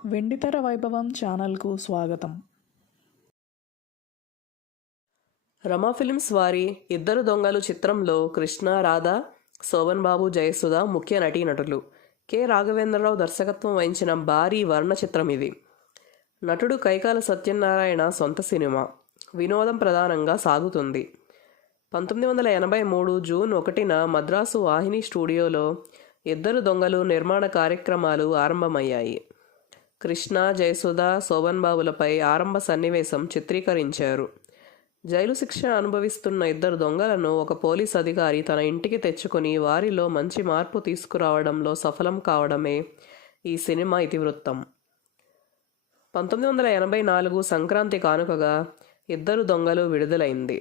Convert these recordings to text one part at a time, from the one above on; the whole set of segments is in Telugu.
వెండితెర వైభవం ఛానల్కు స్వాగతం. రమా ఫిలిమ్స్ వారి ఇద్దరు దొంగలు చిత్రంలో కృష్ణ, రాధ, శోభన్ బాబు, జయసుధ ముఖ్య నటీనటులు. కె. రాఘవేంద్రరావు దర్శకత్వం వహించిన భారీ వర్ణ చిత్రం ఇది. నటుడు కైకాల సత్యనారాయణ సొంత సినిమా. వినోదం ప్రధానంగా సాగుతుంది. 1983 జూన్ 1న మద్రాసు వాహిని స్టూడియోలో ఇద్దరు దొంగలు నిర్మాణ కార్యక్రమాలు ఆరంభమయ్యాయి. కృష్ణ, జయసుధ, శోభన్ బాబులపై ఆరంభ సన్నివేశం చిత్రీకరించారు. జైలు శిక్ష అనుభవిస్తున్న ఇద్దరు దొంగలను ఒక పోలీస్ అధికారి తన ఇంటికి తెచ్చుకొని వారిలో మంచి మార్పు తీసుకురావడంలో సఫలం కావడమే ఈ సినిమా ఇతివృత్తం. 1984 సంక్రాంతి కానుకగా ఇద్దరు దొంగలు విడుదలైంది.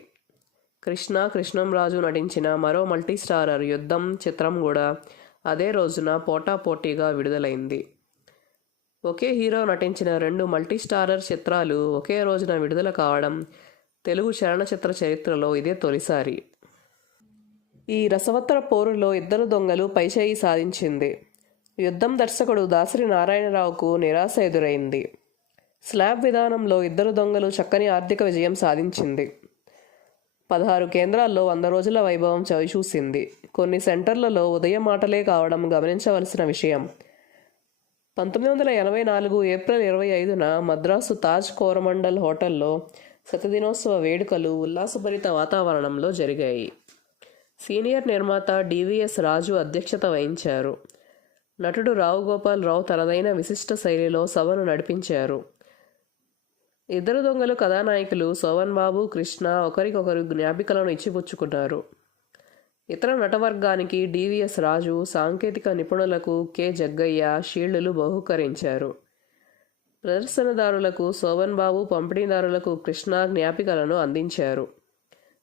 కృష్ణంరాజు నటించిన మరో మల్టీస్టారర్ యుద్ధం చిత్రం కూడా అదే రోజున పోటాపోటీగా విడుదలైంది. ఒకే హీరో నటించిన 2 మల్టీస్టారర్ చిత్రాలు ఒకే రోజున విడుదల కావడం తెలుగు చలనచిత్ర చరిత్రలో ఇదే తొలిసారి. ఈ రసవత్తర పోరులో ఇద్దరు దొంగలు పైచేయి సాధించింది. యుద్ధం దర్శకుడు దాసరి నారాయణరావుకు నిరాశ ఎదురైంది. స్లాబ్ విధానంలో ఇద్దరు దొంగలు చక్కని ఆర్థిక విజయం సాధించింది. 16 కేంద్రాల్లో 100 రోజుల వైభవం చవిచూసింది. కొన్ని సెంటర్లలో ఉదయం మాటలే కావడం గమనించవలసిన విషయం. 1984 ఏప్రిల్ 25న మద్రాసు తాజ్ కోరమండల్ హోటల్లో శతదినోత్సవ వేడుకలు ఉల్లాసభరిత వాతావరణంలో జరిగాయి. సీనియర్ నిర్మాత డివిఎస్ రాజు అధ్యక్షత వహించారు. నటుడు రావు గోపాల్ రావు తనదైన విశిష్ట శైలిలో సభను నడిపించారు. ఇద్దరు దొంగలు కథానాయకులు శోభన్ బాబు, కృష్ణ ఒకరికొకరు జ్ఞాపికలను ఇచ్చిపుచ్చుకున్నారు. ఇతర నటవర్గానికి డివిఎస్ రాజు, సాంకేతిక నిపుణులకు కె. జగ్గయ్య షీల్డులు బహూకరించారు. ప్రదర్శనదారులకు శోభన్ బాబు, పంపిణీదారులకు కృష్ణ జ్ఞాపికలను అందించారు.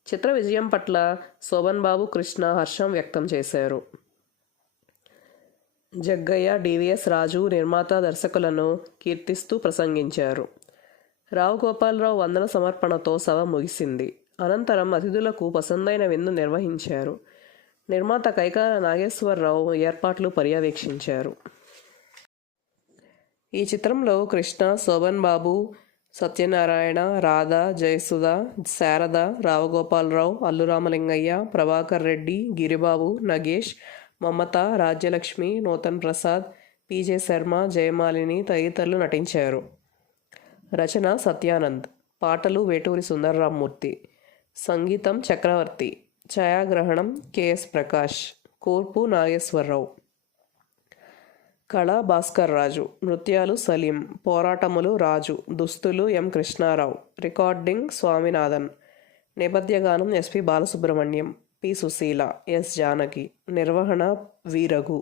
చిత్ర విజయం పట్ల శోభన్ బాబు, కృష్ణ హర్షం వ్యక్తం చేశారు. జగ్గయ్య, డివిఎస్ రాజు నిర్మాత, దర్శకులను కీర్తిస్తూ ప్రసంగించారు. రావు గోపాలరావు వందన సమర్పణతో సభ ముగిసింది. అనంతరం అతిథులకు పసందైన విందు నిర్వహించారు. నిర్మాత కైకాల నాగేశ్వరరావు ఏర్పాట్లు పర్యవేక్షించారు. ఈ చిత్రంలో కృష్ణ, శోభన్ బాబు, సత్యనారాయణ, రాధ, జయసుధ, శారద, రావుగోపాలరావు, అల్లురామలింగయ్య, ప్రభాకర్ రెడ్డి, గిరిబాబు, నగేష్, మమత, రాజ్యలక్ష్మి, నూతన్ ప్రసాద్, పిజె శర్మ, జయమాలిని తదితరులు నటించారు. రచన సత్యానంద్. పాటలు వేటూరి సుందరరామ్మూర్తి. సంగీతం చక్రవర్తి. ఛాయాగ్రహణం కెఎస్ ప్రకాష్. కూర్పు నాగేశ్వరరావు. కళ భాస్కర్ రాజు. నృత్యాలు సలీం. పోరాటములు రాజు. దుస్తులు ఎం. కృష్ణారావు. రికార్డింగ్ స్వామినాథన్. నేపథ్యగానం SP Balasubrahmanyam, P. Susheela, S. Janaki. నిర్వహణ V. Raghu.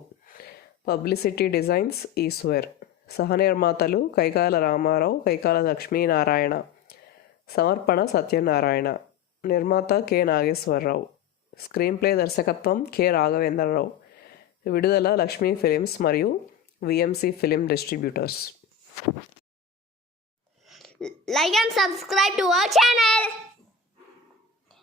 Publicity designs Eswar. సహనిర్మాతలు కైకాల రామారావు, కైకాల లక్ష్మీనారాయణ. సమర్పణ సత్యనారాయణ. నిర్మాత కె. నాగేశ్వరరావు. స్క్రీన్ ప్లే దర్శకత్వం కె. రాఘవేంద్రరావు. విడుదల లక్ష్మీ ఫిలిమ్స్ మరియు VMC film distributors. Like and subscribe to our channel.